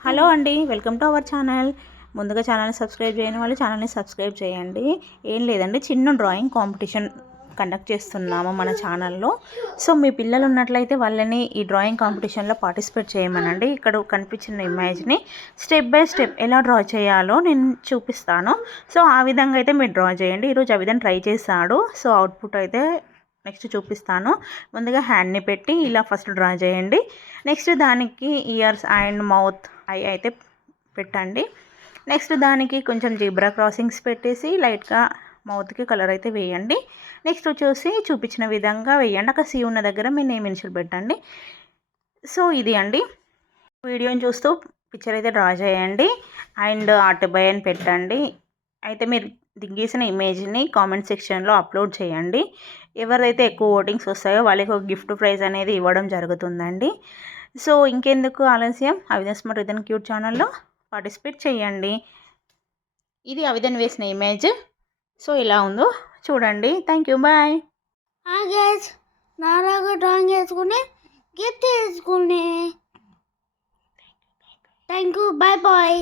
Hello అండి, welcome to our channel. ముందుగా ఛానల్ని సబ్స్క్రైబ్ చేయని వాళ్ళు ఛానల్ని సబ్స్క్రైబ్ చేయండి. ఏం లేదండి, చిన్న డ్రాయింగ్ కాంపిటీషన్ కండక్ట్ చేస్తున్నాము మన ఛానల్లో. సో మీ పిల్లలు ఉన్నట్లయితే వాళ్ళని ఈ డ్రాయింగ్ కాంపిటీషన్లో పార్టిసిపేట్ చేయమనండి. ఇక్కడ కనిపించిన ఇమేజ్ని స్టెప్ బై స్టెప్ ఎలా డ్రా చేయాలో నేను చూపిస్తాను. సో ఆ విధంగా అయితే మీరు డ్రా చేయండి. ఈరోజు ఆ విధంగా ట్రై చేశాడు. సో అవుట్పుట్ అయితే నెక్స్ట్ చూపిస్తాను. ముందుగా హ్యాండ్ని పెట్టి ఇలా ఫస్ట్ డ్రా చేయండి. నెక్స్ట్ దానికి ఇయర్స్ అండ్ మౌత్ ఐ అయితే పెట్టండి. నెక్స్ట్ దానికి కొంచెం జీబ్రా క్రాసింగ్స్ పెట్టేసి లైట్గా మౌత్కి కలర్ అయితే వేయండి. నెక్స్ట్ వచ్చేసి చూపించిన విధంగా వేయండి. అక్కడ సి ఉన్న దగ్గర మీ నేమ్ ఇనిషియల్ పెట్టండి. సో ఇది అండి, వీడియోని చూస్తూ పిక్చర్ అయితే డ్రా చేయండి అండ్ ఆర్ట్ బై అని పెట్టండి. అయితే మీరు గీసిన ఇమేజ్ని కామెంట్ సెక్షన్లో అప్లోడ్ చేయండి. ఎవరైతే ఎక్కువ ఓటింగ్స్ వస్తాయో వాళ్ళకి ఒక గిఫ్ట్ ప్రైజ్ అనేది ఇవ్వడం జరుగుతుందండి. సో ఇంకెందుకు ఆలస్యం, అవిధన్ స్మార్ట్ రిథన్ క్యూట్ ఛానల్లో పార్టిసిపేట్ చేయండి. ఇది అవిధన్ వేసిన ఇమేజ్. సో ఇలా ఉందో చూడండి. Thank you, bye. గైస్, నాలాగా డ్రాయింగ్ వేసుకుని గిఫ్ట్ తీసుకుని థ్యాంక్ యూ, బాయ్ బాయ్.